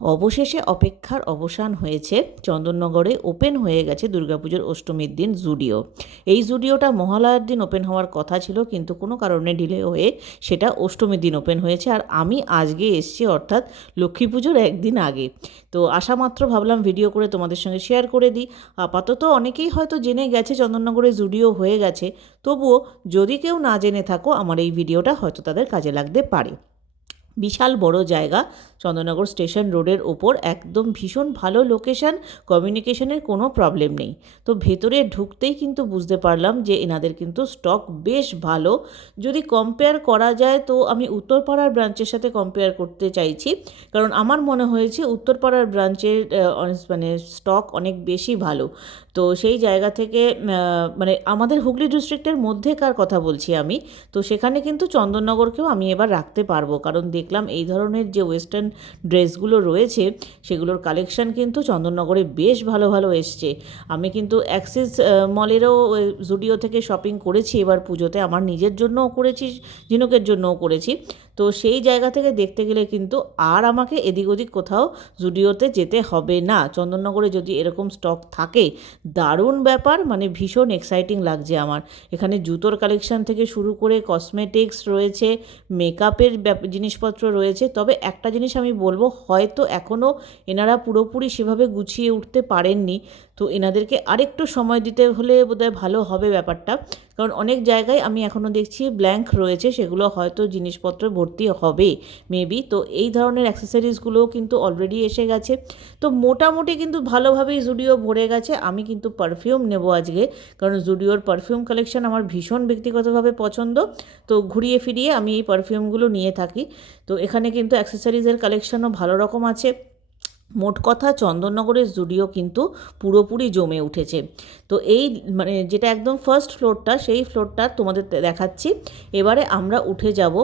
অবশেষে অপেক্ষার অবসান হয়েছে। চন্দননগরে ওপেন হয়ে গেছে দুর্গাপুজোর অষ্টমীর দিন জুডিও। এই জুডিওটা মহালয়ার দিন ওপেন হওয়ার কথা ছিল, কিন্তু কোনো কারণে ডিলে হয়ে সেটা অষ্টমীর দিন ওপেন হয়েছে আর আমি আজকে এসছি অর্থাৎ লক্ষ্মী পুজোর একদিন আগে। তো আসা মাত্র ভাবলাম ভিডিও করে তোমাদের সঙ্গে শেয়ার করে দিই। আপাতত অনেকেই হয়তো জেনে গেছে চন্দননগরে জুডিও হয়ে গেছে। তবুও যদি কেউ না জেনে থাকো, আমার এই ভিডিওটা হয়তো তাদের কাজে লাগতে পারে। বিশাল বড় জায়গা। চন্দননগর স্টেশন রোডের ওপর একদম ভীষণ ভালো লোকেশন, কমিউনিকেশনের কোনো প্রবলেম নেই। তো ভেতরে ঢুকতেই কিন্তু বুঝতে পারলাম যে এনাদের কিন্তু স্টক বেশ ভালো। যদি কম্পেয়ার করা যায় তো আমি উত্তরপাড়ার ব্রাঞ্চের সাথে কম্পেয়ার করতে চাইছি। কারণ আমার মনে হয়েছে উত্তরপাড়ার ব্রাঞ্চের মানে স্টক অনেক বেশি ভালো। তো সেই জায়গা থেকে মানে আমাদের হুগলি ডিস্ট্রিক্টের মধ্যেকার কথা বলছি আমি। তো সেখানে কিন্তু চন্দননগরকেও আমি এবার রাখতে পারব। কারণ দেখলাম এই ধরনের যে ওয়েস্টার্ন ড্রেসগুলো রয়েছে, সেগুলোর কালেকশন কিন্তু চন্দননগরে বেশ ভালো ভালো এসছে। আমি কিন্তু অ্যাক্সিস মলেরও জুডিও থেকে শপিং করেছি, এবার পুজোতে আমার নিজের জন্যও করেছি, ঝিনুকের জন্যও করেছি। তো সেই জায়গা থেকে দেখতে গেলে কিন্তু আর আমাকে এদিক ওদিক কোথাও জুডিওতে যেতে হবে না। চন্দননগরে যদি এরকম স্টক থাকে, দারুণ ব্যাপার মানে ভীষণ এক্সাইটিং লাগছে আমার। এখানে জুতোর কালেকশন থেকে শুরু করে কসমেটিক্স রয়েছে মেকআপের জিনিসপত্র রয়েছে। তবে একটা জিনিস আমি বলব, হয়তো এখনও এনারা পুরোপুরি সেভাবে গুছিয়ে উঠতে পারেননি। তো এনাদেরকে আরেকটু সময় দিতে হলে বোধহয় ভালো হবে ব্যাপারটা। কারণ অনেক জায়গায় আমি এখনও দেখছি ব্ল্যাঙ্ক রয়েছে, সেগুলো হয়তো জিনিসপত্র ভর্তি হবে মেবি তো এই ধরনের অ্যাক্সেসরিজগুলোও কিন্তু অলরেডি এসে গেছে। তো মোটামুটি কিন্তু ভালোভাবেই জুডিও ভরে গেছে। আমি কিন্তু পারফিউম নেব আজকে, কারণ জুডিওর পারফিউম কালেকশন আমার ভীষণ ব্যক্তিগতভাবে পছন্দ। তো ঘুরিয়ে ফিরিয়ে আমি এই পারফিউমগুলো নিয়ে থাকি। তো এখানে কিন্তু অ্যাক্সেসরিজের কালেকশনও ভালো রকম আছে। মোট কথা চন্দননগরের জুডিও কিন্তু পুরোপুরি জমে উঠেছে। তো এই মানে যেটা একদম ফার্স্ট ফ্লোরটা সেই ফ্লোরটা তোমাদের দেখাচ্ছি। এবারে আমরা উঠে যাব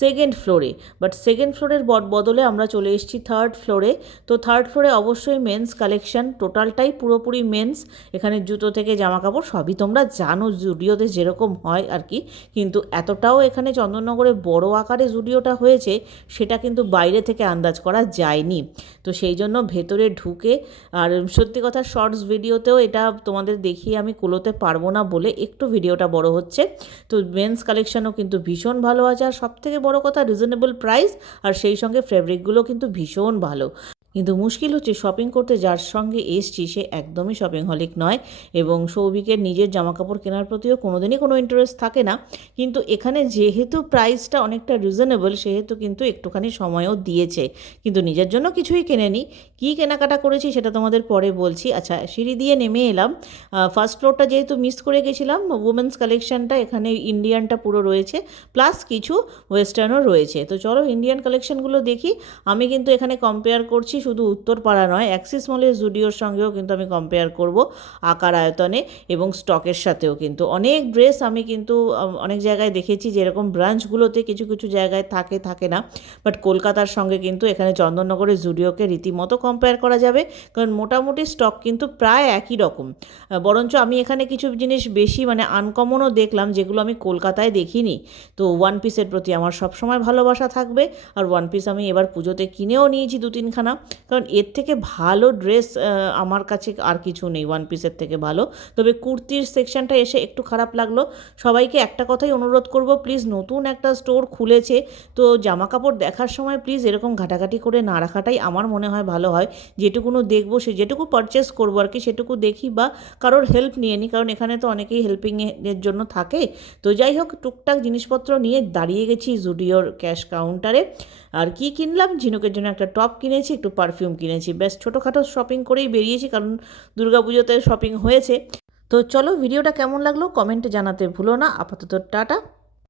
সেকেন্ড ফ্লোরে বাট সেকেন্ড ফ্লোরের বদলে আমরা চলে এসেছি থার্ড ফ্লোরে তো থার্ড ফ্লোরে অবশ্যই মেন্স কালেকশন টোটালটাই পুরোপুরি মেন্স এখানে জুতো থেকে জামা কাপড় সবই তোমরা জানো জুডিওতে যেরকম হয় আর কি। কিন্তু এতটাও এখানে চন্দননগরে বড় আকারে জুডিওটা হয়েছে, সেটা কিন্তু বাইরে থেকে আন্দাজ করা যায়নি। তো সেই জন্য ভেতরে ঢুকে, আর সত্যি কথা শর্টস ভিডিওতেও এটা তোমাদের দেখিয়ে আমি কুলোতে পারব না বলে একটু ভিডিওটা বড় হচ্ছে। তো মেন্স কালেকশনও কিন্তু ভীষণ ভালো আছে। আর সবথেকে বড়ো কথা রিজনেবল প্রাইস আর সেই সঙ্গে ফ্যাব্রিকগুলো কিন্তু ভীষণ ভালো। কিন্তু মুশকিল হচ্ছে শপিং করতে যার সঙ্গে এসছি সে একদমই শপিং হলিক নয় এবং সৌভিকের নিজের জামাকাপড় কেনার প্রতিও কোনোদিনই কোনো ইন্টারেস্ট থাকে না। কিন্তু এখানে যেহেতু প্রাইসটা অনেকটা রিজনেবল সেহেতু কিন্তু একটুখানি সময়ও দিয়েছে। কিন্তু নিজের জন্য কিছুই কেনেনি। কী কেনাকাটা করেছি সেটা তোমাদের পরে বলছি। আচ্ছা সিঁড়ি দিয়ে নেমে এলাম। ফার্স্ট ফ্লোরটা যেহেতু মিস করে গেছিলাম উমেন্স কালেকশনটা এখানে ইন্ডিয়ানটা পুরো রয়েছে প্লাস কিছু ওয়েস্টার্নও রয়েছে। তো চলো ইন্ডিয়ান কালেকশনগুলো দেখি। আমি কিন্তু এখানে কম্পেয়ার করছি শুধু উত্তরপাড়া নয়, অ্যাক্সিস মলের জুডিওর সঙ্গেও কিন্তু আমি কম্পেয়ার করব আকার আয়তনে এবং স্টকের সাথেও কিন্তু। অনেক ড্রেস আমি কিন্তু অনেক জায়গায় দেখেছি যেরকম ব্রাঞ্চগুলোতে কিছু কিছু জায়গায় থাকে থাকে না। বাট কলকাতার সঙ্গে কিন্তু এখানে চন্দননগরের জুডিওকে রীতিমতো কম্পেয়ার করা যাবে, কারণ মোটামুটি স্টক কিন্তু প্রায় একই রকম। বরঞ্চ আমি এখানে কিছু জিনিস বেশি মানে আনকমনও দেখলাম যেগুলো আমি কলকাতায় দেখিনি। তো ওয়ান পিসের প্রতি আমার সবসময় ভালোবাসা থাকবে, আর ওয়ান পিস আমি এবার পুজোতে কিনেও নিয়েছি দু তিনখানা কারণ এর থেকে ভালো ড্রেস আমার কাছে আর কিছু নেই ওয়ান পিসের থেকে ভালো। তবে কুর্তির সেকশনটা এসে একটু খারাপ লাগল। সবাইকে একটা কথাই অনুরোধ করব প্লিজ নতুন একটা স্টোর খুলেছে, তো জামা কাপড় দেখার সময় প্লিজ এরকম ঘাটাঘাটি করে না রাখাটাই আমার মনে হয় ভালো হয়। যেটুকুনো দেখব সে, যেটুকু পারচেস করব আর কি, সেটুকু দেখি বা কারোর হেল্প নিয়ে নিই কারণ এখানে তো অনেকেই হেল্পিংয়ের জন্য থাকে। তো যাই হোক, টুকটাক জিনিসপত্র নিয়ে দাঁড়িয়ে গেছি জুডিওর ক্যাশ কাউন্টারে আর কি কিনলাম? ঝিনুকের জন্য একটা টপ কিনেছি, একটু পারফিউম কিনেছি। বেশ ছোটোখাটো শপিং করেই বেরিয়েছি, কারণ দুর্গাপুজোতে শপিং হয়েছে। তো চলো, ভিডিওটা কেমন লাগল? কমেন্টে জানাতে ভুলো না। আপাতত টাটা।